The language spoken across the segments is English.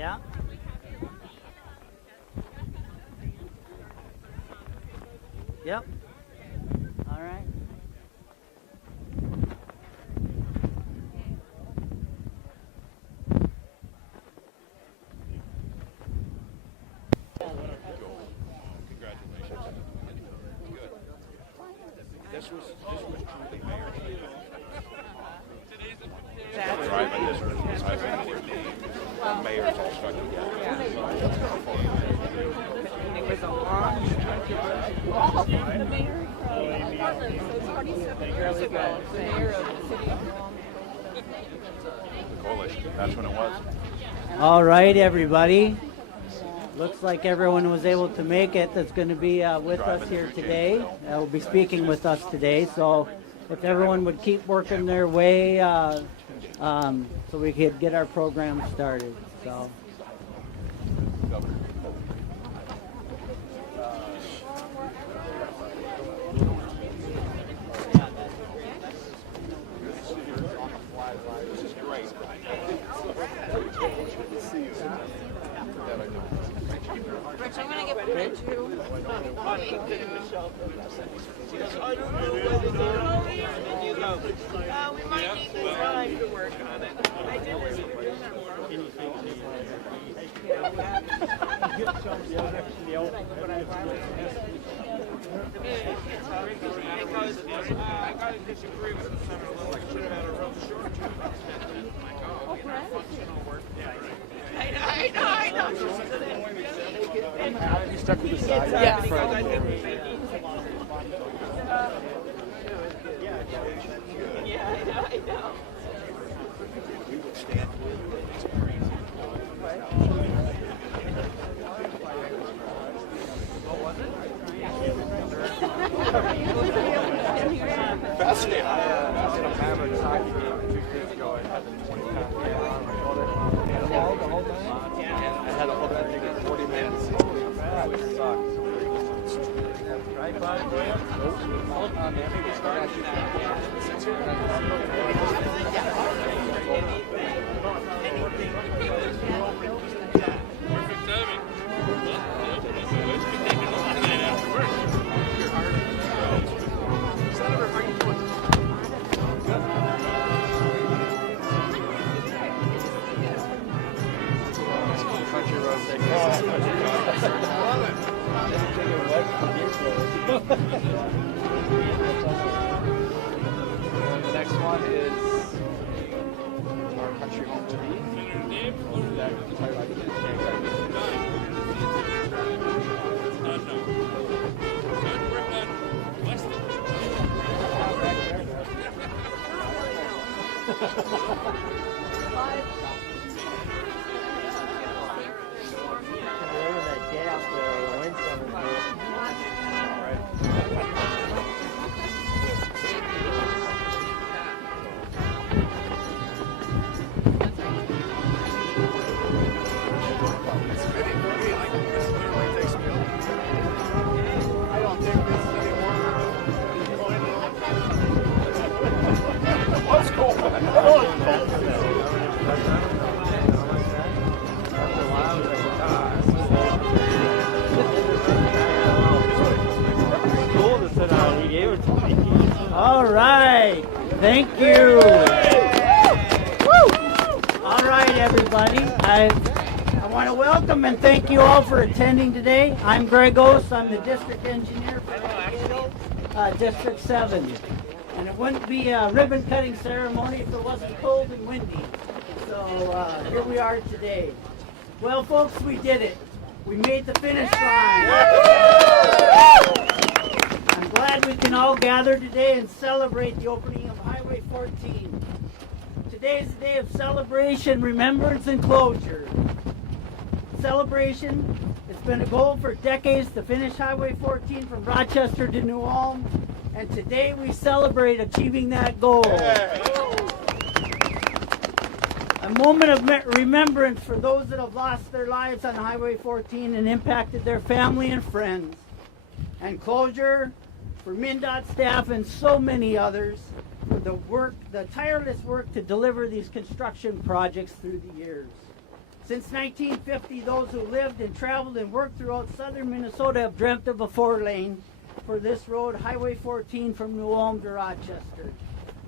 Yeah. Yep. All right. This was truly mayor's. Driving this was the mayors all stuck together. It was a long, the mayor really good. The mayor of the city of Rome. The coalition, that's when it was. All right, everybody. Looks like everyone was able to make it that's going to be with us here today. Will be speaking with us today. So if everyone would keep working their way so we could get our program started. So. Rich, I'm going to get behind you. We might need this time to work on it. I did this I kind of disagree with the center a little. Like, should have had a real short term. Functional work. I know. You stuck with the side. Yeah. I know. We would stand it's crazy. Best day. I was in a Maverick soccer game 2 years ago. I had the 20-pound weight on my shoulder. The whole time? Yeah. I had to hold that thing for 40 minutes. It sucked. Right, bud? Nope. Maybe start The next one is our country home to be. All right. Thank you. All right, everybody. I want to welcome and thank you all for attending today. I'm Greg Oss. I'm the district engineer for District 7. And it wouldn't be a ribbon cutting ceremony if it wasn't cold and windy. So here we are today. Well, folks, we did it. We made the finish line. I'm glad we can all gather today and celebrate the opening of Highway 14. Today is a day of celebration, remembrance, and closure. Celebration, it's been a goal for decades to finish Highway 14 from Rochester to New Ulm, and today we celebrate achieving that goal. A moment of remembrance for those that have lost their lives on Highway 14 and impacted their family and friends. And closure for MnDOT staff and so many others for the tireless work to deliver these construction projects through the years. Since 1950, those who lived and traveled and worked throughout southern Minnesota have dreamt of a 4-lane for this road, Highway 14 from New Ulm to Rochester.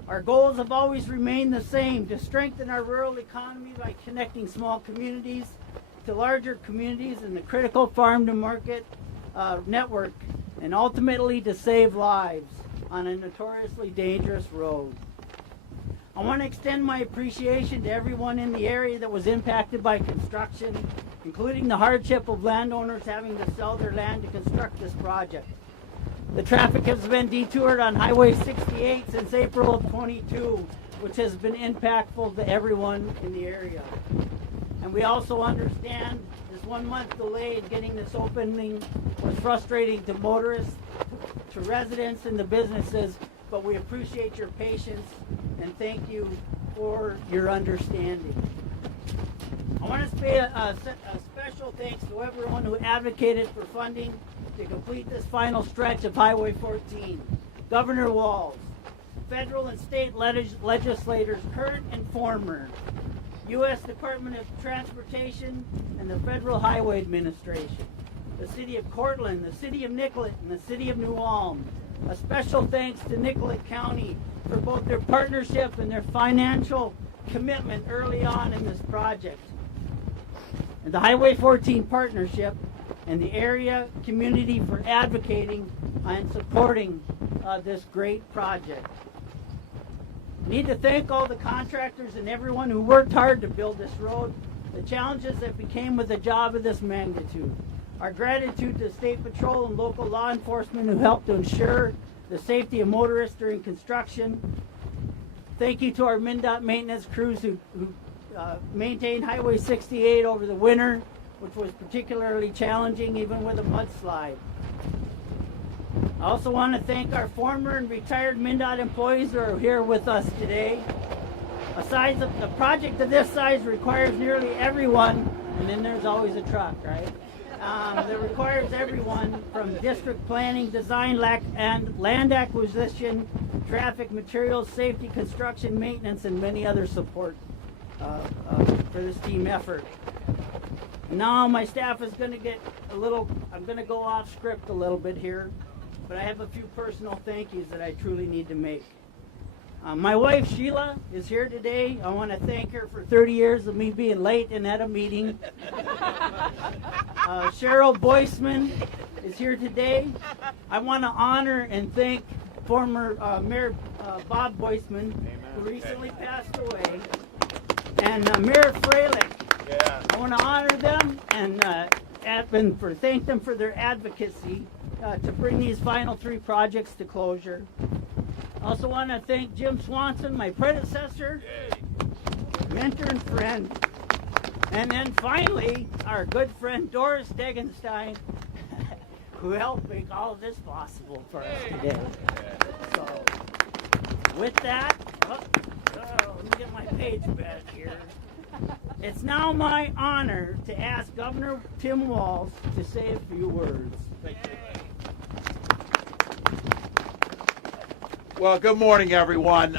Our goals have always remained the same, to strengthen our rural economy by connecting small communities to larger communities in the critical farm-to-market network, and ultimately to save lives on a notoriously dangerous road. I want to extend my appreciation to everyone in the area that was impacted by construction, including the hardship of landowners having to sell their land to construct this project. The traffic has been detoured on Highway 68 since April of 22, which has been impactful to everyone in the area. And we also understand this 1 month delay in getting this opening was frustrating to motorists, to residents, and the businesses, but we appreciate your patience and thank you for your understanding. I want to pay a special thanks to everyone who advocated for funding to complete this final stretch of Highway 14. Governor Walz, federal and state legislators, current and former, U.S. Department of Transportation, and the Federal Highway Administration, the City of Cortland, the City of Nicollet, and the City of New Ulm. A special thanks to Nicollet County for both their partnership and their financial commitment early on in this project. And the Highway 14 Partnership and the area community for advocating and supporting this great project. I need to thank all the contractors and everyone who worked hard to build this road, the challenges that became with a job of this magnitude. Our gratitude to State Patrol and local law enforcement who helped to ensure the safety of motorists during construction. Thank you to our MnDOT maintenance crews who maintained Highway 68 over the winter, which was particularly challenging even with a mudslide. I also want to thank our former and retired MnDOT employees who are here with us today. A project of this size requires nearly everyone, and then there's always a truck, right? That requires everyone from district planning, design, and land acquisition, traffic, materials, safety, construction, maintenance, and many other support for this team effort. Now my staff is going to get I'm going to go off script a little bit here, but I have a few personal thank yous that I truly need to make. My wife Sheila is here today. I want to thank her for 30 years of me being late and at a meeting. Cheryl Boisman is here today. I want to honor and thank former Mayor Bob Boisman, who recently passed away, and Mayor Freilich. Yeah. I want to honor them and thank them for their advocacy to bring these final 3 projects to closure. I also want to thank Jim Swanson, my predecessor, mentor and friend. And then finally, our good friend Doris Degenstein, who helped make all of this possible for us today. So, with that, let me get my page back here. It's now my honor to ask Governor Tim Walz to say a few words. Thank you. Well, good morning, everyone.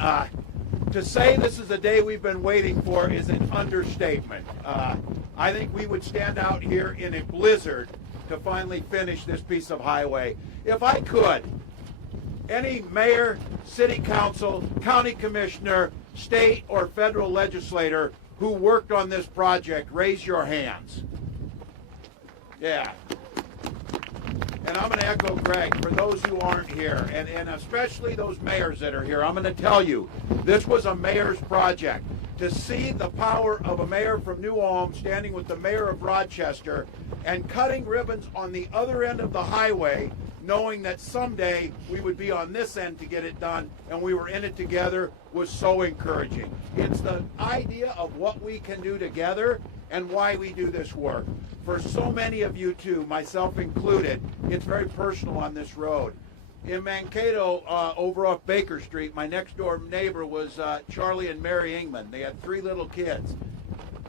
To say this is the day we've been waiting for is an understatement. I think we would stand out here in a blizzard to finally finish this piece of highway. If I could, any mayor, city council, county commissioner, state or federal legislator who worked on this project, raise your hands. Yeah. And I'm going to echo Greg, for those who aren't here, and especially those mayors that are here, I'm going to tell you, this was a mayor's project. To see the power of a mayor from New Ulm standing with the mayor of Rochester and cutting ribbons on the other end of the highway, knowing that someday we would be on this end to get it done, and we were in it together, was so encouraging. It's the idea of what we can do together and why we do this work. For so many of you too, myself included, it's very personal on this road. In Mankato, over off Baker Street, my next door neighbor was Charlie and Mary Ingman. They had 3 little kids.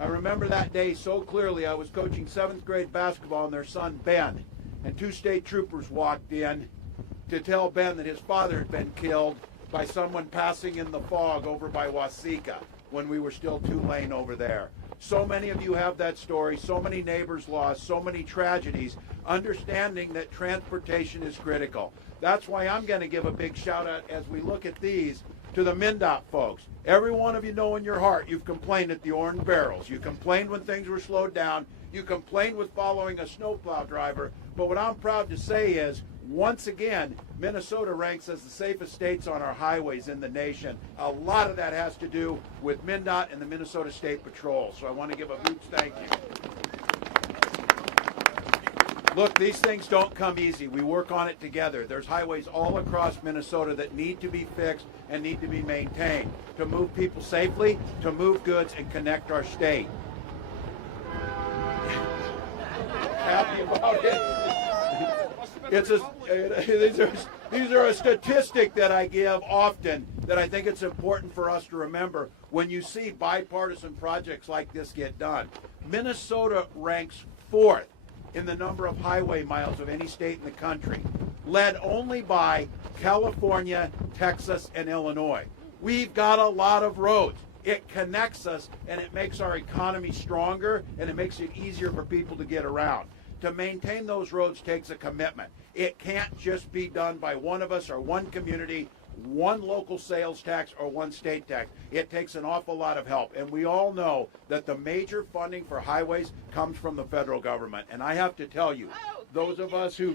I remember that day so clearly. I was coaching 7th grade basketball, and their son Ben, and 2 state troopers walked in to tell Ben that his father had been killed by someone passing in the fog over by Waseca. when we were still 2-lane over there. So many of you have that story, so many neighbors lost, so many tragedies, understanding that transportation is critical. That's why I'm going to give a big shout out as we look at these to the MnDOT folks. Every one of you know in your heart you've complained at the orange barrels. You complained when things were slowed down. You complained with following a snowplow driver. But what I'm proud to say is, once again, Minnesota ranks as the safest states on our highways in the nation. A lot of that has to do with MnDOT and the Minnesota State Patrol. So I want to give a huge thank you. Look, these things don't come easy. We work on it together. There's highways all across Minnesota that need to be fixed and need to be maintained to move people safely, to move goods, and connect our state. Happy about it. These are a statistic that I give often that I think it's important for us to remember when you see bipartisan projects like this get done. Minnesota ranks 4th in the number of highway miles of any state in the country, led only by California, Texas, and Illinois. We've got a lot of roads. It connects us, and it makes our economy stronger, and it makes it easier for people to get around. To maintain those roads takes a commitment. It can't just be done by one of us or one community, one local sales tax or one state tax. It takes an awful lot of help. And we all know that the major funding for highways comes from the federal government. And I have to tell you, those of us who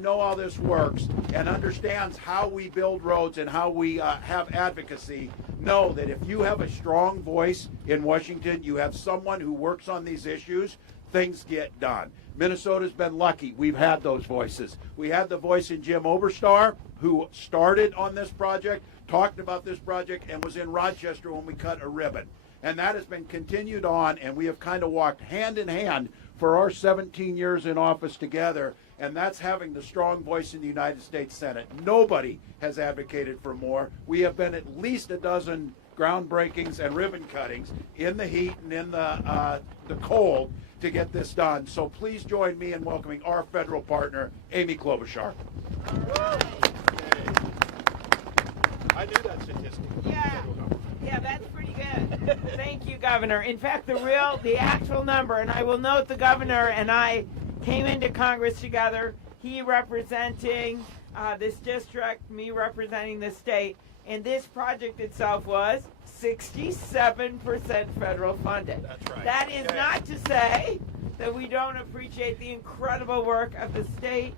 know how this works and understands how we build roads and how we have advocacy know that if you have a strong voice in Washington, you have someone who works on these issues, things get done. Minnesota's been lucky. We've had those voices. We had the voice in Jim Oberstar, who started on this project, talked about this project, and was in Rochester when we cut a ribbon. And that has been continued on, and we have kind of walked hand in hand for our 17 years in office together, and that's having the strong voice in the United States Senate. Nobody has advocated for more. We have been at least a dozen groundbreakings and ribbon cuttings in the heat and in the cold to get this done. So please join me in welcoming our federal partner, Amy Klobuchar. I knew that statistic. Yeah, that's pretty good. Thank you, Governor. In fact, the actual number, and I will note the Governor and I came into Congress together, he representing this district, me representing the state, and this project itself was 67% federal funded. That's right. That is not to say that we don't appreciate the incredible work of the state,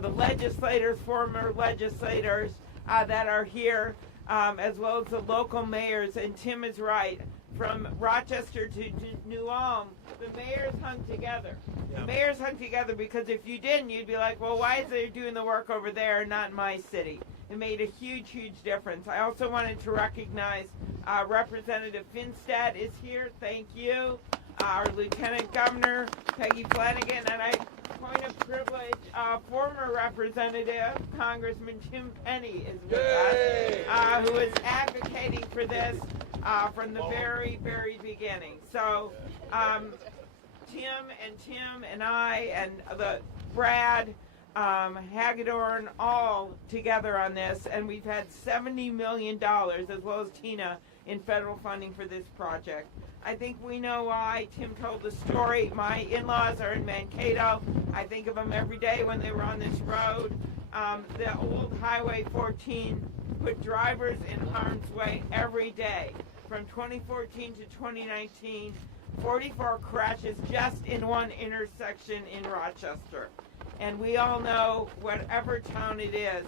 the legislators, former legislators that are here, as well as the local mayors. And Tim is right. From Rochester to New Ulm, the mayors hung together. The mayors hung together because if you didn't, you'd be like, well, why is they doing the work over there and not in my city? It made a huge, huge difference. I also wanted to recognize Representative Finstad is here. Thank you. Our Lieutenant Governor, Peggy Flanagan, and I point of privilege, former Representative Congressman Tim Penny is with us, who is advocating for this from the very, very beginning. So Tim and I and Brad Hagedorn all together on this, and we've had $70 million, as well as Tina, in federal funding for this project. I think we know why. Tim told the story. My in-laws are in Mankato. I think of them every day when they were on this road. The old Highway 14 put drivers in harm's way every day. From 2014 to 2019, 44 crashes just in one intersection in Rochester. And we all know, whatever town it is,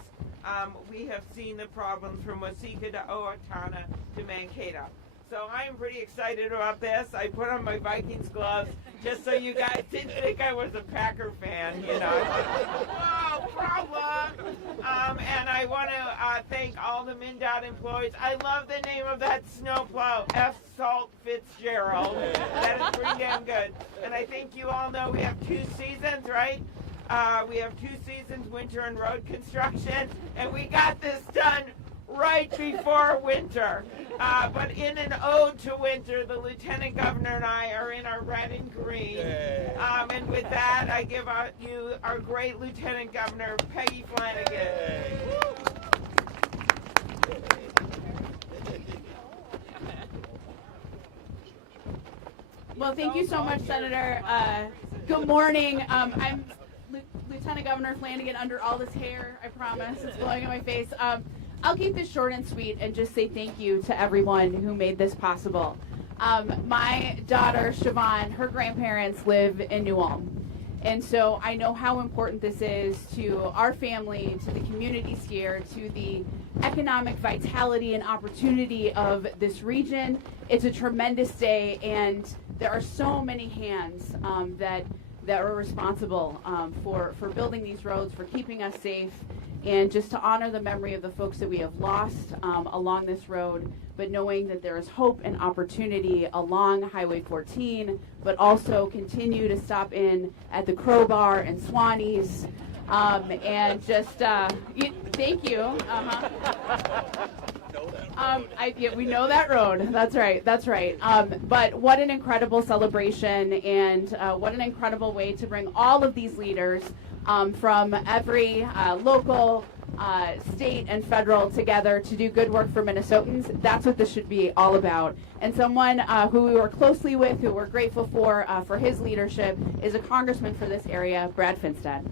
we have seen the problems from Waseca to Owatonna to Mankato. So I'm pretty excited about this. I put on my Vikings gloves just so you guys didn't think I was a Packer fan, you know. No problem. And I want to thank all the MnDOT employees. I love the name of that snowplow, F. Salt Fitzgerald. That is pretty damn good. And I think you all know we have 2 seasons, right? We have 2 seasons, winter and road construction, and we got this done right before winter. But in an ode to winter, the Lieutenant Governor and I are in our red and green. And with that, I give you our great Lieutenant Governor, Peggy Flanagan. Well, thank you so much, Senator. Good morning. I'm Lieutenant Governor Flanagan under all this hair, I promise. It's blowing in my face. I'll keep this short and sweet and just say thank you to everyone who made this possible. My daughter, Siobhan, her grandparents live in New Ulm. And so I know how important this is to our family, to the communities here, to the economic vitality and opportunity of this region. It's a tremendous day, and there are so many hands that are responsible for building these roads, for keeping us safe, and just to honor the memory of the folks that we have lost along this road, but knowing that there is hope and opportunity along Highway 14, but also continue to stop in at the Crowbar and Swanee's, and just thank you. Yeah, we know that road. That's right. That's right. But what an incredible celebration, and what an incredible way to bring all of these leaders from every local, state, and federal together to do good work for Minnesotans. That's what this should be all about. And someone who we work closely with, who we're grateful for his leadership, is a congressman for this area, Brad Finstad.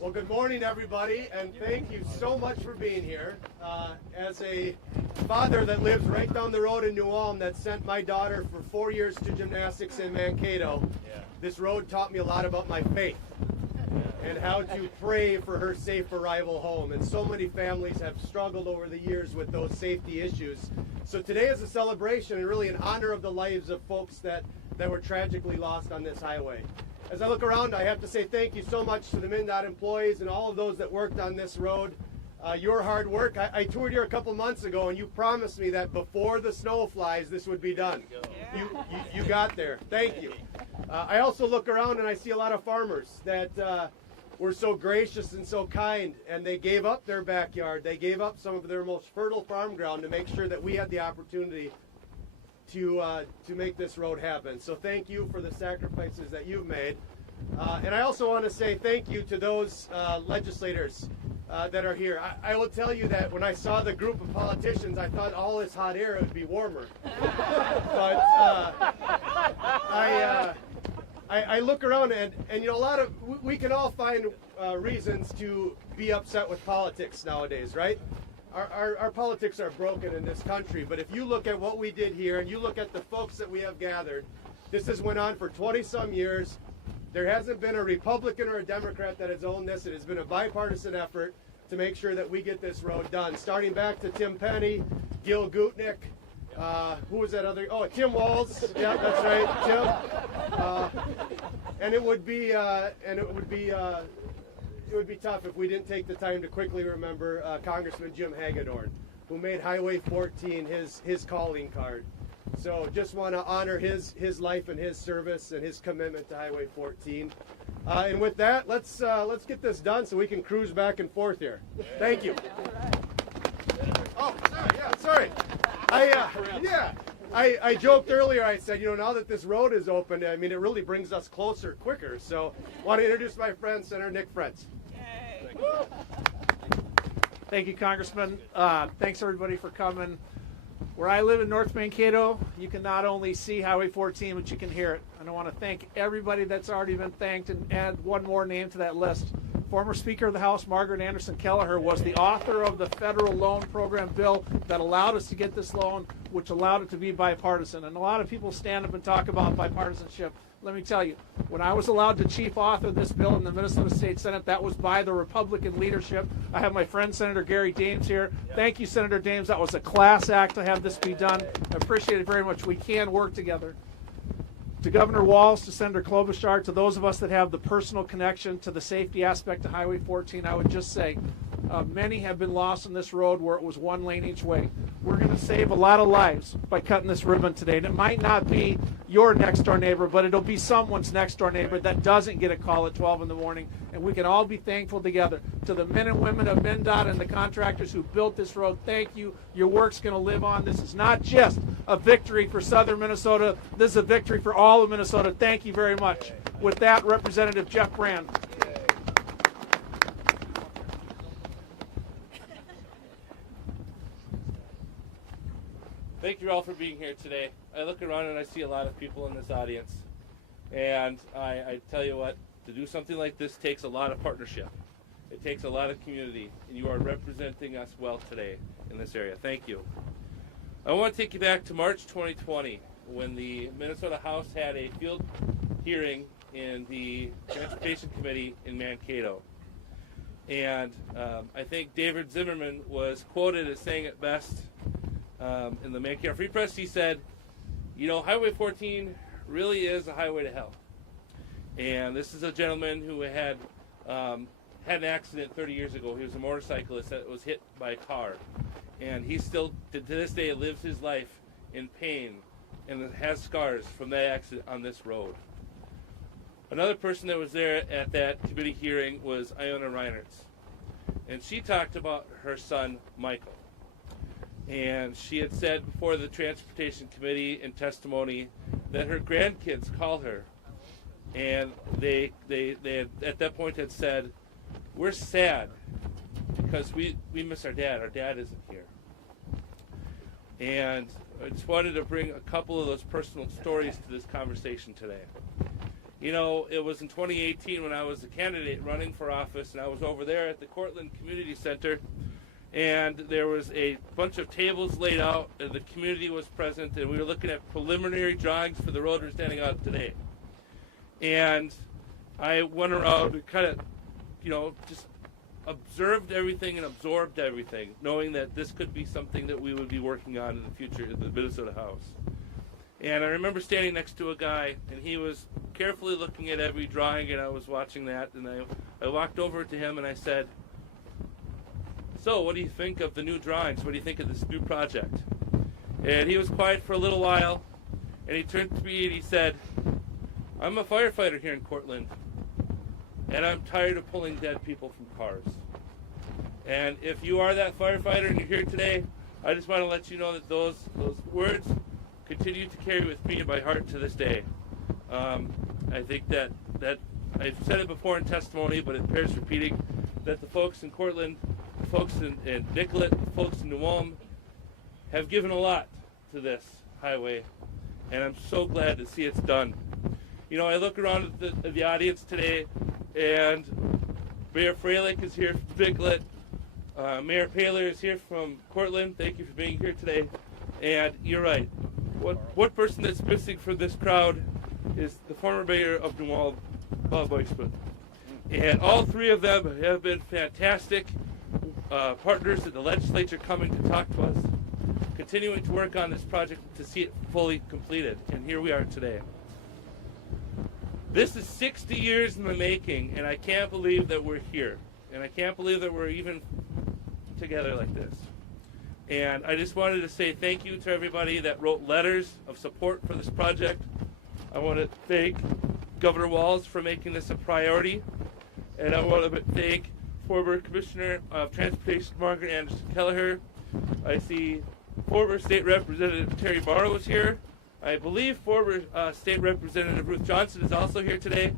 Well, good morning, everybody, and thank you so much for being here. As a father that lives right down the road in New Ulm that sent my daughter for 4 years to gymnastics in Mankato, this road taught me a lot about my faith and how to pray for her safe arrival home. And so many families have struggled over the years with those safety issues. So today is a celebration and really an honor of the lives of folks that were tragically lost on this highway. As I look around, I have to say thank you so much to the MnDOT employees and all of those that worked on this road. Your hard work. I toured here a couple months ago, and you promised me that before the snow flies, this would be done. You got there. Thank you. I also look around and I see a lot of farmers that were so gracious and so kind, and they gave up their backyard. They gave up some of their most fertile farm ground to make sure that we had the opportunity to make this road happen. So thank you for the sacrifices that you've made. And I also want to say thank you to those legislators that are here. I will tell you that when I saw the group of politicians, I thought all this hot air would be warmer. But I look around and you know, we can all find reasons to be upset with politics nowadays, right? Our politics are broken in this country, but if you look at what we did here and you look at the folks that we have gathered, this has went on for 20-some years. There hasn't been a Republican or a Democrat that has owned this. It has been a bipartisan effort to make sure that we get this road done. Starting back to Tim Penny, Gil Gutnick, who was that other? Oh, Tim Walz. Yeah, that's right, Tim. And it would be tough if we didn't take the time to quickly remember Congressman Jim Hagedorn, who made Highway 14 his calling card. So just want to honor his life and his service and his commitment to Highway 14. And with that, let's get this done so we can cruise back and forth here. Thank you. Oh, sorry. I joked earlier. I said, you know, now that this road is open, I mean, it really brings us closer quicker. So I want to introduce my friend, Senator Nick Frentz. Thank you, Congressman. Thanks, everybody, for coming. Where I live in North Mankato, you can not only see Highway 14, but you can hear it. And I want to thank everybody that's already been thanked and add one more name to that list. Former Speaker of the House, Margaret Anderson Kelleher, was the author of the federal loan program bill that allowed us to get this loan, which allowed it to be bipartisan. And a lot of people stand up and talk about bipartisanship. Let me tell you, when I was allowed to chief author this bill in the Minnesota State Senate, that was by the Republican leadership. I have my friend Senator Gary Dames here. Thank you, Senator Dames. That was a class act to have this be done. I appreciate it very much. We can work together. To Governor Walz, to Senator Klobuchar, to those of us that have the personal connection to the safety aspect of Highway 14, I would just say many have been lost on this road where it was one lane each way. We're going to save a lot of lives by cutting this ribbon today. And it might not be your next door neighbor, but it'll be someone's next door neighbor that doesn't get a call at 12 in the morning. And we can all be thankful together. To the men and women of MnDOT and the contractors who built this road, thank you. Your work's going to live on. This is not just a victory for southern Minnesota. This is a victory for all of Minnesota. Thank you very much. With that, Representative Jeff Brand. Thank you all for being here today. I look around and I see a lot of people in this audience. And I tell you what, to do something like this takes a lot of partnership. It takes a lot of community, and you are representing us well today in this area. Thank you. I want to take you back to March 2020 when the Minnesota House had a field hearing in the Transportation Committee in Mankato. And I think David Zimmerman was quoted as saying it best in the Mankato Free Press. He said, you know, Highway 14 really is a highway to hell. And this is a gentleman who had an accident 30 years ago. He was a motorcyclist that was hit by a car. And he still, to this day, lives his life in pain and has scars from that accident on this road. Another person that was there at that committee hearing was Iona Reinertz. And she talked about her son, Michael. And she had said before the Transportation Committee in testimony that her grandkids called her. And they had, at that point had said, we're sad because we miss our dad. Our dad isn't here. And I just wanted to bring a couple of those personal stories to this conversation today. You know, it was in 2018 when I was a candidate running for office, and I was over there at the Cortland Community Center, and there was a bunch of tables laid out, and the community was present, and we were looking at preliminary drawings for the road we're standing on today. And I went around and kind of, you know, just observed everything and absorbed everything, knowing that this could be something that we would be working on in the future at the Minnesota House. And I remember standing next to a guy, and he was carefully looking at every drawing, and I was watching that, and I walked over to him and I said, so what do you think of the new drawings? What do you think of this new project? And he was quiet for a little while, and he turned to me and he said, I'm a firefighter here in Cortland, and I'm tired of pulling dead people from cars. And if you are that firefighter and you're here today, I just want to let you know that those words continue to carry with me in my heart to this day. I think that I've said it before in testimony, but it bears repeating, that the folks in Cortland, the folks in Nicollet, the folks in New Ulm have given a lot to this highway, and I'm so glad to see it's done. You know, I look around at the audience today, and Mayor Freilich is here from Nicollet. Mayor Paler is here from Cortland. Thank you for being here today. And you're right. One person that's missing from this crowd is the former mayor of New Ulm, Bob Weissman. And all three of them have been fantastic partners in the legislature, coming to talk to us, continuing to work on this project to see it fully completed. And here we are today. This is 60 years in the making, and I can't believe that we're here. And I can't believe that we're even together like this. And I just wanted to say thank you to everybody that wrote letters of support for this project. I want to thank Governor Walz for making this a priority. And I want to thank former Commissioner of Transportation Margaret Anderson Kelleher. I see former State Representative Terry Morrow is here. I believe former State Representative Ruth Johnson is also here today,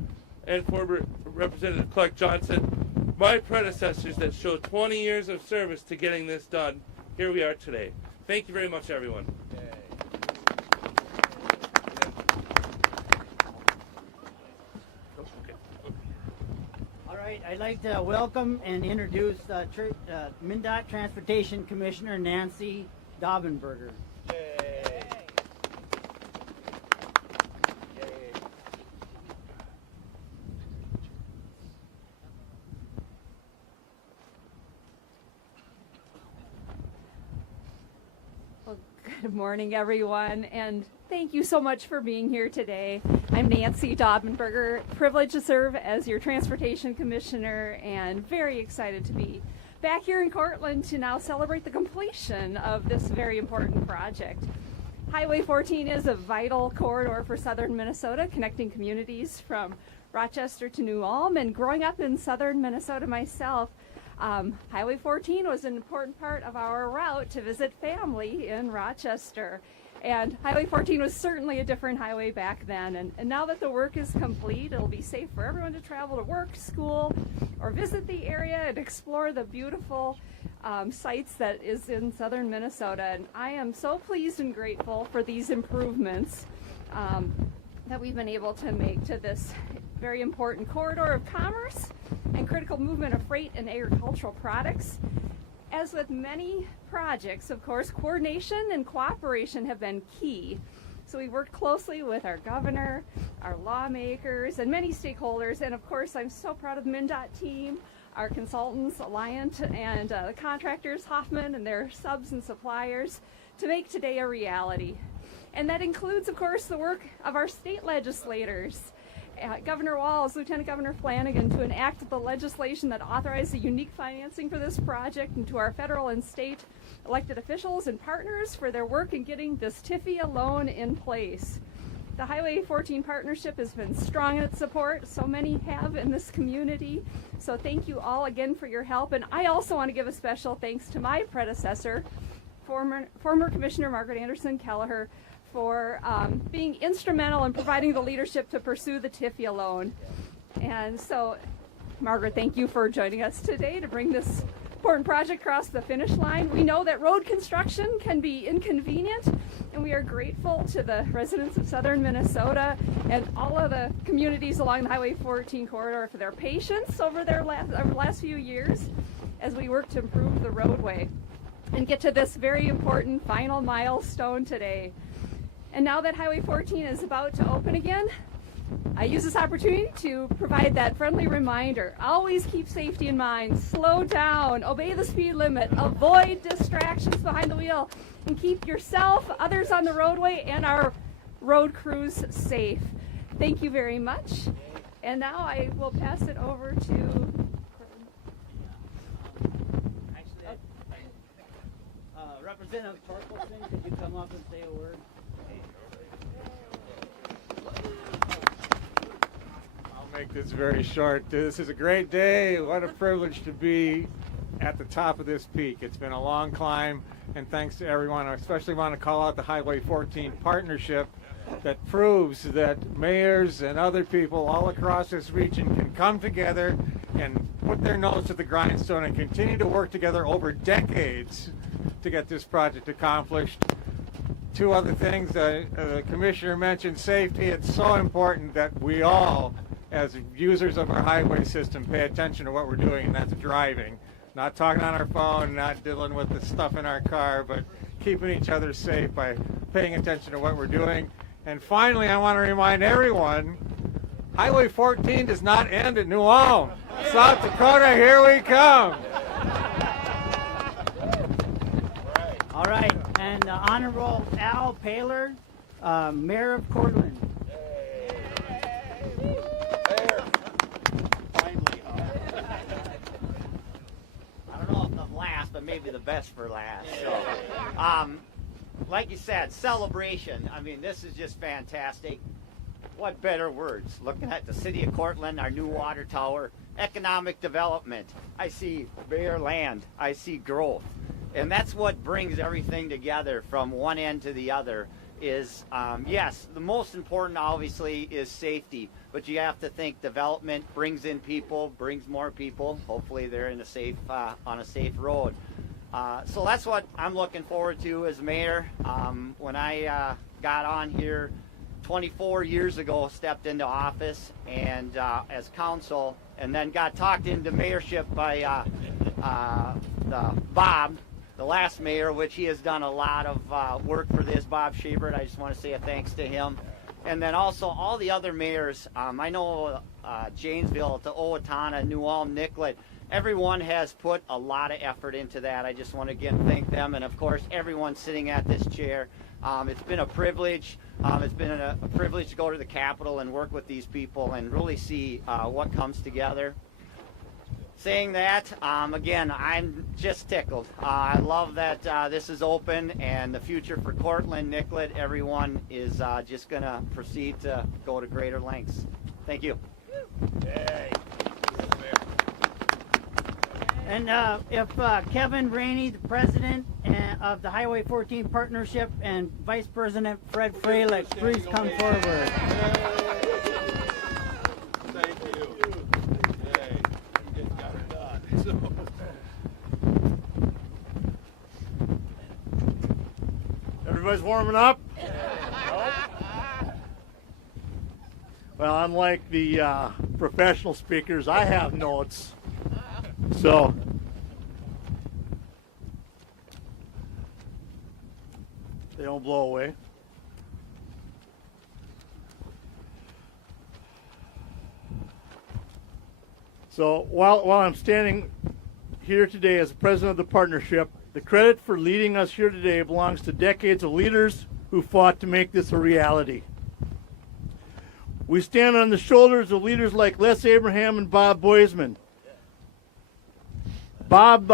and former Representative Clark Johnson, my predecessors that showed 20 years of service to getting this done. Here we are today. Thank you very much, everyone. All right, I'd like to welcome and introduce MnDOT Transportation Commissioner Nancy Daubenberger. Good morning, everyone, and thank you so much for being here today. I'm Nancy Daubenberger, privileged to serve as your Transportation Commissioner, and very excited to be back here in Cortland to now celebrate the completion of this very important project. Highway 14 is a vital corridor for southern Minnesota, connecting communities from Rochester to New Ulm, and growing up in southern Minnesota myself, Highway 14 was an important part of our route to visit family in Rochester. And Highway 14 was certainly a different highway back then. And now that the work is complete, it'll be safe for everyone to travel to work, school, or visit the area and explore the beautiful sites that is in southern Minnesota. And I am so pleased and grateful for these improvements that we've been able to make to this very important corridor of commerce and critical movement of freight and agricultural products. As with many projects, of course, coordination and cooperation have been key. So we worked closely with our governor, our lawmakers, and many stakeholders. And of course, I'm so proud of the MnDOT team, our consultants, Alliant, and the contractors, Hoffman, and their subs and suppliers, to make today a reality. And that includes, of course, the work of our state legislators. Governor Walz, Lieutenant Governor Flanagan, to enact the legislation that authorized the unique financing for this project, and to our federal and state elected officials and partners for their work in getting this TIFIA loan in place. The Highway 14 partnership has been strong in its support. So many have in this community. So thank you all again for your help. And I also want to give a special thanks to my predecessor, former Commissioner Margaret Anderson Kelleher, for being instrumental in providing the leadership to pursue the TIFIA loan. And so, Margaret, thank you for joining us today to bring this important project across the finish line. We know that road construction can be inconvenient, and we are grateful to the residents of southern Minnesota and all of the communities along the Highway 14 corridor for their patience over the last few years as we work to improve the roadway and get to this very important final milestone today. And now that Highway 14 is about to open again, I use this opportunity to provide that friendly reminder. Always keep safety in mind. Slow down, obey the speed limit, avoid distractions behind the wheel, and keep yourself, others on the roadway, and our road crews safe. Thank you very much. And now I will pass it over to Representative Torkelson, could you come up and say a word? I'll make this very short. This is a great day. What a privilege to be at the top of this peak. It's been a long climb, and thanks to everyone. I especially want to call out the Highway 14 partnership that proves that mayors and other people all across this region can come together and put their nose to the grindstone and continue to work together over decades to get this project accomplished. Two other things, the commissioner mentioned safety. It's so important that we all, as users of our highway system, pay attention to what we're doing, and that's driving. Not talking on our phone, not dealing with the stuff in our car, but keeping each other safe by paying attention to what we're doing. And finally, I want to remind everyone, Highway 14 does not end at New Ulm. South Dakota, here we come. All right, and Honorable Al Paler, Mayor of Cortland. Finally, I don't know if the last, but maybe the best for last. So, like you said, celebration. I mean, this is just fantastic. What better words? Looking at the city of Cortland, our new water tower, economic development. I see bare land. I see growth. And that's what brings everything together from one end to the other is, yes, the most important obviously is safety, but you have to think development brings in people, brings more people. Hopefully they're in a safe, on a safe road. So that's what I'm looking forward to as mayor. When I got on here 24 years ago, stepped into office and as council, and then got talked into mayorship by Bob, the last mayor, which he has done a lot of work for this, Bob Shabert. I just want to say a thanks to him. And then also all the other mayors. I know Janesville, to Owatonna, New Ulm, Nicollet, everyone has put a lot of effort into that. I just want to again thank them. And of course, everyone sitting at this chair. It's been a privilege. It's been a privilege to go to the Capitol and work with these people and really see what comes together. Saying that, again, I'm just tickled. I love that this is open and the future for Cortland, Nicollet, everyone is just going to proceed to go to greater lengths. Thank you. Hey. And if Kevin Rainey, the president of the Highway 14 Partnership, and Vice President Fred Freilich, please come forward. Thank you. Hey, you just got it done. Everybody's warming up? Well, unlike the professional speakers, I have notes. So, they don't blow away. So, while I'm standing here today as president of the partnership, the credit for leading us here today belongs to decades of leaders who fought to make this a reality. We stand on the shoulders of leaders like Les Abraham and Bob Boisman. Bob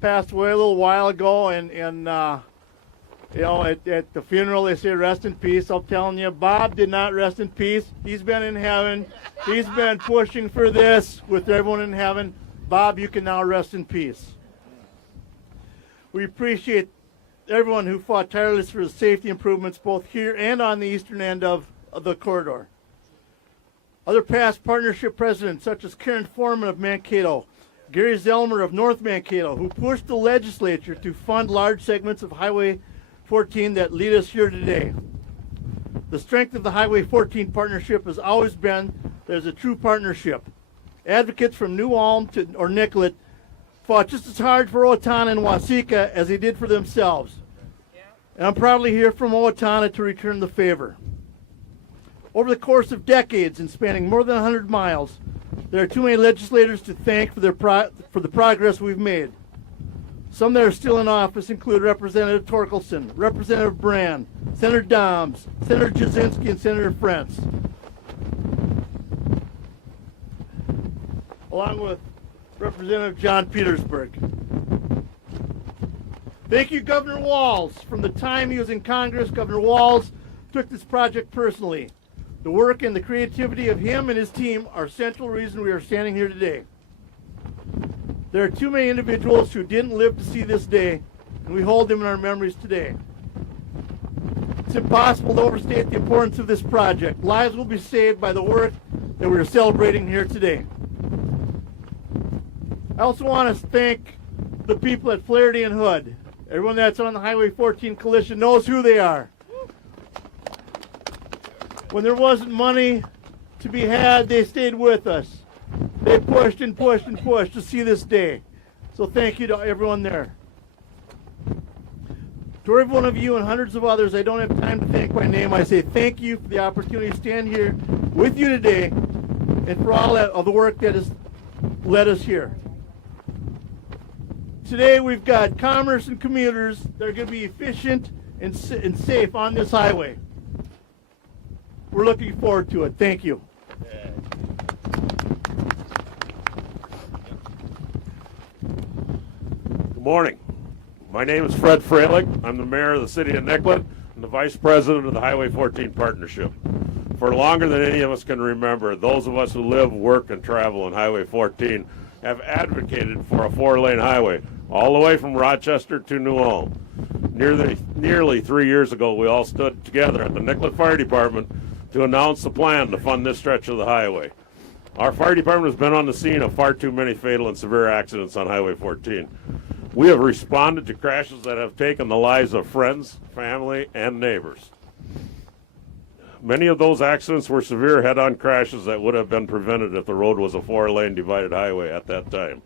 passed away a little while ago, and you know, at the funeral they say rest in peace. I'm telling you, Bob did not rest in peace. He's been in heaven. He's been pushing for this with everyone in heaven. Bob, you can now rest in peace. We appreciate everyone who fought tirelessly for the safety improvements both here and on the eastern end of the corridor. Other past partnership presidents, such as Karen Foreman of Mankato, Gary Zellmer of North Mankato, who pushed the legislature to fund large segments of Highway 14 that lead us here today. The strength of the Highway 14 partnership has always been there's a true partnership. Advocates from New Ulm or Nicollet fought just as hard for Owatonna and Waseca as they did for themselves. And I'm proudly here from Owatonna to return the favor. Over the course of decades and spanning more than 100 miles, there are too many legislators to thank for the progress we've made. Some that are still in office include Representative Torkelson, Representative Brand, Senator Doms, Senator Jasinski, and Senator Frentz, along with Representative John Petersburg. Thank you, Governor Walz. From the time he was in Congress, Governor Walz took this project personally. The work and the creativity of him and his team are central reason we are standing here today. There are too many individuals who didn't live to see this day, and we hold them in our memories today. It's impossible to overstate the importance of this project. Lives will be saved by the work that we are celebrating here today. I also want to thank the people at Flaherty and Hood. Everyone that's on the Highway 14 Coalition knows who they are. When there wasn't money to be had, they stayed with us. They pushed and pushed and pushed to see this day. So thank you to everyone there. To every one of you and hundreds of others I don't have time to thank by name, I say thank you for the opportunity to stand here with you today and for all of the work that has led us here. Today we've got commerce and commuters that are going to be efficient and safe on this highway. We're looking forward to it. Thank you. Good morning. My name is Fred Freilich. I'm the mayor of the city of Nicollet and the vice president of the Highway 14 Partnership. For longer than any of us can remember, those of us who live, work, and travel on Highway 14 have advocated for a 4-lane highway all the way from Rochester to New Ulm. Nearly 3 years ago, we all stood together at the Nicollet Fire Department to announce the plan to fund this stretch of the highway. Our fire department has been on the scene of far too many fatal and severe accidents on Highway 14. We have responded to crashes that have taken the lives of friends, family, and neighbors. Many of those accidents were severe head-on crashes that would have been prevented if the road was a 4-lane divided highway at that time.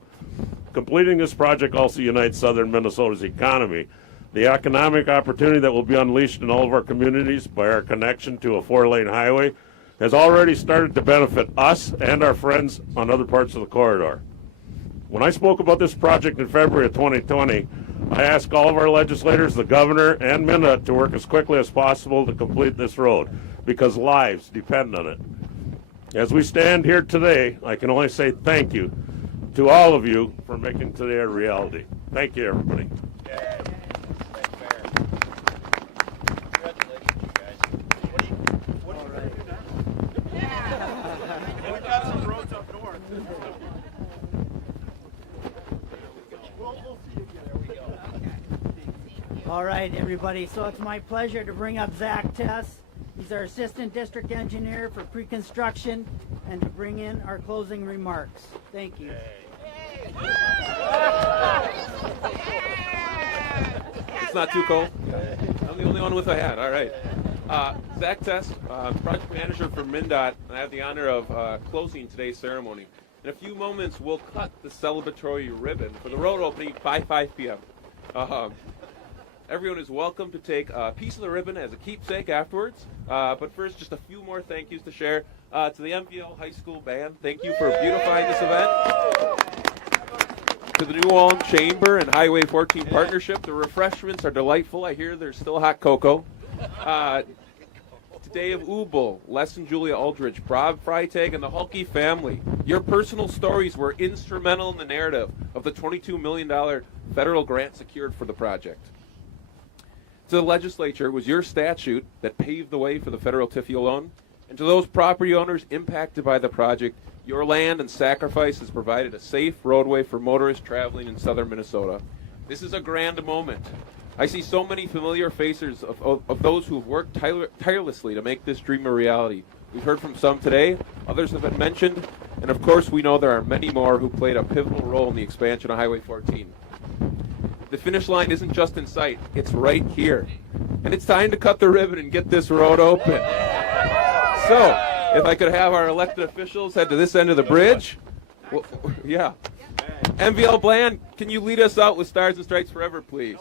Completing this project also unites southern Minnesota's economy. The economic opportunity that will be unleashed in all of our communities by our connection to a 4-lane highway has already started to benefit us and our friends on other parts of the corridor. When I spoke about this project in February of 2020, I asked all of our legislators, the governor, and MnDOT to work as quickly as possible to complete this road because lives depend on it. As we stand here today, I can only say thank you to all of you for making today a reality. Thank you, everybody. All right, everybody. So it's my pleasure to bring up Zach Tess. He's our Assistant District Engineer for Pre-Construction, and to bring in our closing remarks. Thank you. It's not too cold. I'm the only one with a hat. All right. Zach Tess, Project Manager for MnDOT, and I have the honor of closing today's ceremony. In a few moments, we'll cut the celebratory ribbon for the road opening by 5 p.m. Everyone is welcome to take a piece of the ribbon as a keepsake afterwards. But first, just a few more thank yous to share. To the MVL High School Band, thank you for beautifying this event. To the New Ulm Chamber and Highway 14 Partnership, the refreshments are delightful. I hear there's still hot cocoa. To Dave Ubel, Les and Julia Aldridge, Bob Freitag, and the Hulke family. Your personal stories were instrumental in the narrative of the $22 million federal grant secured for the project. To the legislature, it was your statute that paved the way for the federal TIFIA loan. And to those property owners impacted by the project, your land and sacrifice has provided a safe roadway for motorists traveling in southern Minnesota. This is a grand moment. I see so many familiar faces of those who have worked tirelessly to make this dream a reality. We've heard from some today, others have been mentioned, and of course we know there are many more who played a pivotal role in the expansion of Highway 14. The finish line isn't just in sight, it's right here. And it's time to cut the ribbon and get this road open. So, if I could have our elected officials head to this end of the bridge. Well, yeah. MVL Bland, can you lead us out with Stars and Stripes Forever, please?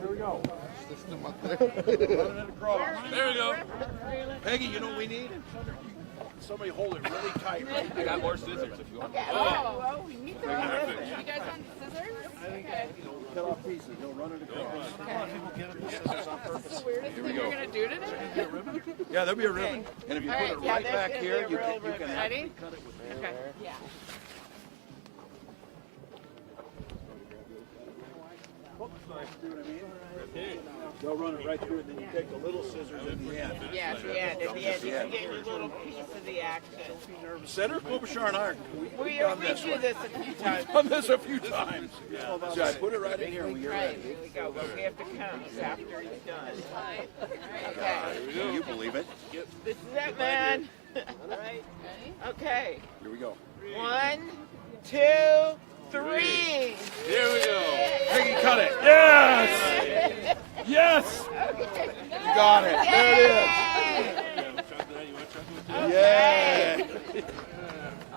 Here we go. There we go. Peggy, you know what we need? Somebody hold it really tight. Right? I got more scissors if you want. Oh, we need the You guys want scissors? Okay. Cut off pieces. You'll run it across. That's the weirdest thing you're going to do today? Yeah, there'll be a ribbon. And if you put it right back here, you can Ready? cut it with Okay. Yeah. They'll run it right through, and then you take the little scissors at the end. Yeah, at the end. At the end, you can get your little piece of the action. Senator Klobuchar and I, We we've done this do one. this a few times. We've done this a few times. So I put it right in here when you're Right, ready. here we go. But we have to count after he's done. Okay. Can you believe it? This is it, man. All right. Okay. Here we go. 1, 2, 3. Here we go. Peggy, cut it. Yes! Yes! You got it. There it is. Yeah.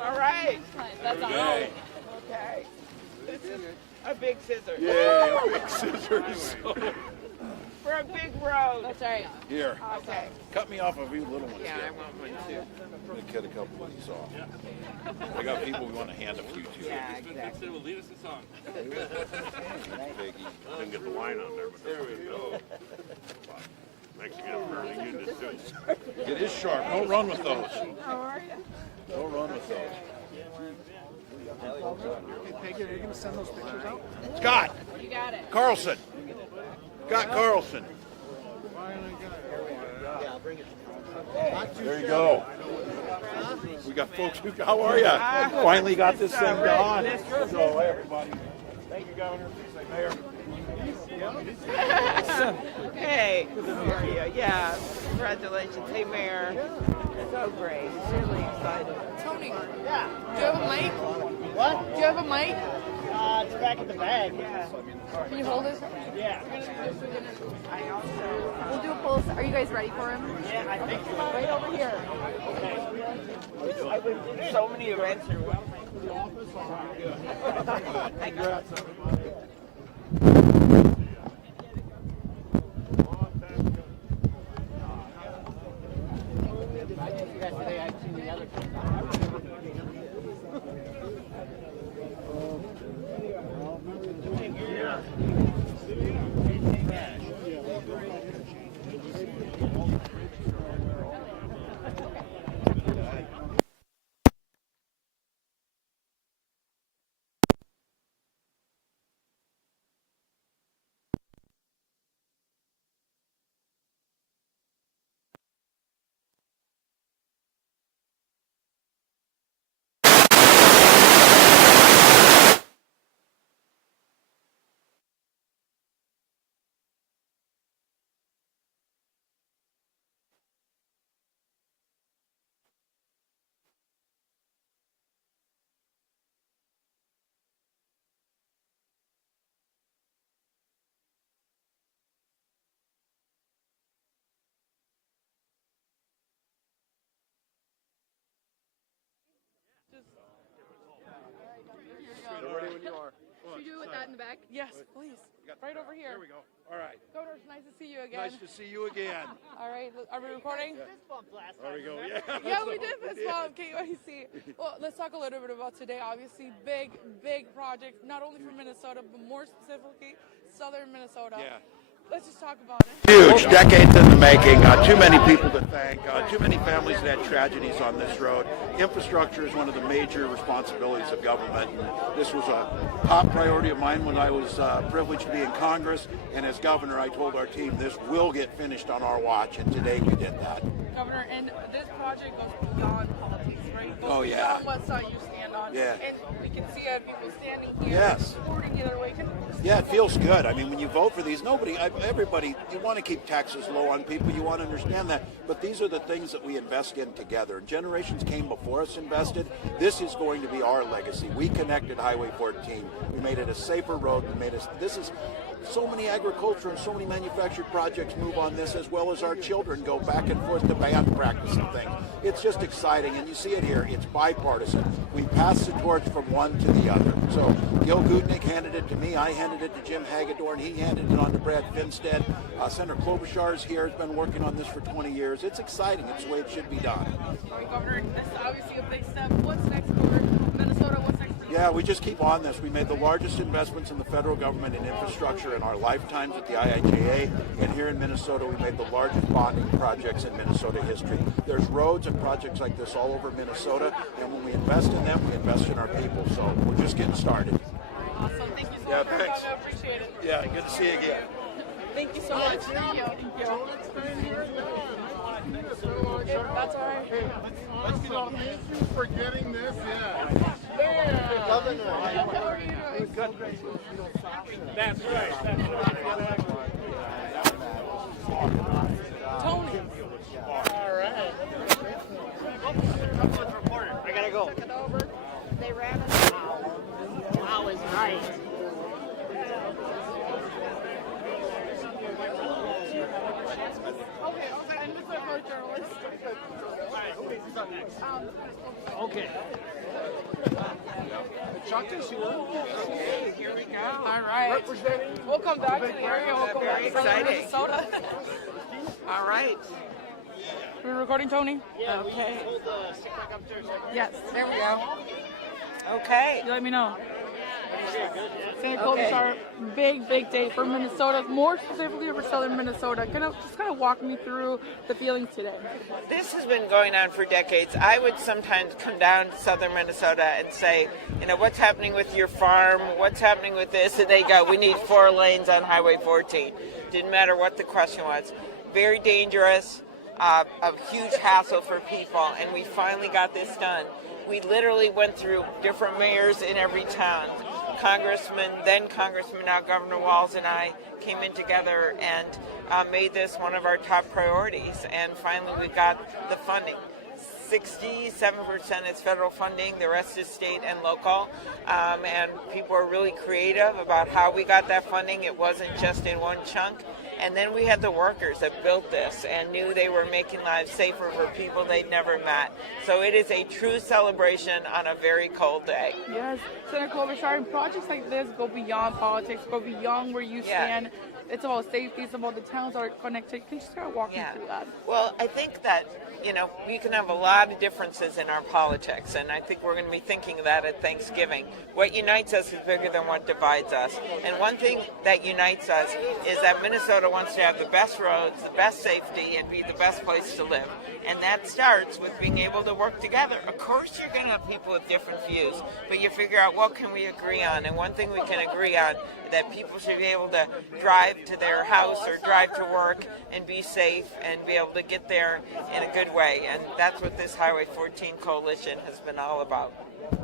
All right. That's awesome. Okay. This is a big scissor. Yeah, big scissors. For a big road. That's right. Here. Okay. Cut me off a few little ones. Yeah, here. I want one too. I'm going to cut a couple of these off. I got people we want to hand a few to. Yeah, exactly. Will lead us in song. Peggy. Didn't get the line on there, but there we go. Mexican burning unit too. It is sharp. Don't run with those. How are you? Don't run with those. Peggy, are you going to send those pictures out? Scott. You got it. Carlson. Scott Carlson. There you go. We got folks who, how are you? Finally got this thing done. So everybody, thank you, Governor. Mayor. Hey, how are you? Yeah, congratulations. Hey, Mayor. So great. Really excited. Tony, do you have a mic? What? Do you have a mic? It's back in the bag. Can you hold it? Yeah. We'll do a pulse. Are you guys ready for him? Yeah, I think so. Right over here. I've been to so many events here. Congrats, Ready when you are. Should we do it with that in the back? Yes, please. Right over here. There we go. All right. Governor, it's nice to see you again. Nice to see you again. All right, are we recording? There we go. Yeah. Yeah, we did fist bump, KEYC. Well, let's talk a little bit about today. Obviously, big project, not only for Minnesota, but more specifically, southern Minnesota. Yeah. Let's just talk about it. Huge, decades in the making, too many people to thank, too many families that had tragedies on this road. Infrastructure is one of the major responsibilities of government. And this was a top priority of mine when I was privileged to be in Congress, and as governor I told our team this will get finished on our watch, and today we did that. Governor, and this project goes beyond politics, right? It goes beyond what side you stand on. Yeah. And we can see people standing here Yes. supporting either way. Yeah, it feels good. I mean, when you vote for these, everybody, you want to keep taxes low on people. You want to understand that. But these are the things that we invest in together. And generations came before us invested. This is going to be our legacy. We connected Highway 14. We made it a safer road. So many agriculture and so many manufactured projects move on this, as well as our children go back and forth to band practice and things. It's just exciting, and you see it here. It's bipartisan. We pass the torch from one to the other. So Gil Gutnick handed it to me. I handed it to Jim Hagedorn. He handed it on to Brad Finstead. Senator Klobuchar is here. Has been working on this for 20 years. It's exciting. It's the way it should be done. All right, Governor, this is obviously a big step. What's next for Minnesota? What's next for you? Yeah, we just keep on this. We made the largest investments in the federal government in infrastructure in our lifetimes at the IIJA, and here in Minnesota we made the largest bonding projects in Minnesota history. There's roads and projects like this all over Minnesota, and when we invest in them, we invest in our people. So we're just getting started. Awesome. Thank you so Yeah, much. thanks. I appreciate it. Yeah, good to see you again. Thank you so much. Thank you. That's all right. Thank you for getting this. Yeah. Governor. How are you doing? That's right. Tony. All right. I gotta go. Took it over. They ran it. Wow is right. Okay. And this is our journalist. Okay. Chuck is here. Okay, here we go. All right. We'll come back to the area. We'll come back to Minnesota. All right. We're recording, Tony? Yeah, Okay. Yes. There we go. Okay. You let me know. Senator Klobuchar, big day for Minnesota, more specifically for southern Minnesota. Kind of walk me through the feelings today. This has been going on for decades. I would sometimes come down to southern Minnesota and say, what's happening with your farm? What's happening with this? And they go, we need 4 lanes on Highway 14. Didn't matter what the question was. Very dangerous, a huge hassle for people, and we finally got this done. We literally went through different mayors in every town. Congressman, now Governor Walz, and I came in together and made this one of our top priorities, and finally we got the funding. 67% is federal funding, the rest is state and local. And people are really creative about how we got that funding. It wasn't just in one chunk. And then we had the workers that built this and knew they were making lives safer for people they'd never met. So it is a true celebration on a very cold day. Yes, Senator Klobuchar, projects like this go beyond politics, go beyond where you stand. It's about safety, it's about the towns that are connected. Can you just kind of walk me through that? Well, I think that, we can have a lot of differences in our politics, and I think we're going to be thinking of that at Thanksgiving. What unites us is bigger than what divides us. And one thing that unites us is that Minnesota wants to have the best roads, the best safety, and be the best place to live. And that starts with being able to work together. Of course, you're going to have people with different views, but you figure out what can we agree on. And one thing we can agree on is that people should be able to drive to their house or drive to work and be safe and be able to get there in a good way. And that's what this Highway 14 Coalition has been all about.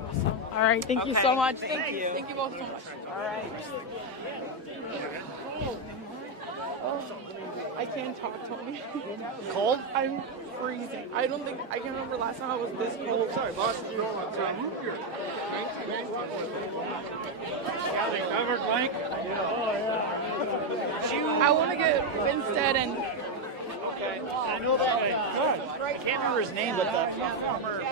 Awesome. All right, thank you so much. Thank you. Thank you both so much. All right. Oh, I can't talk, Tony. Cold? I'm freezing. I don't think I can remember last time I was this cold. Sorry, boss. You don't want to move your covered blank? I want to get Winstead and. Okay. I know that. I can't remember his name, but the former.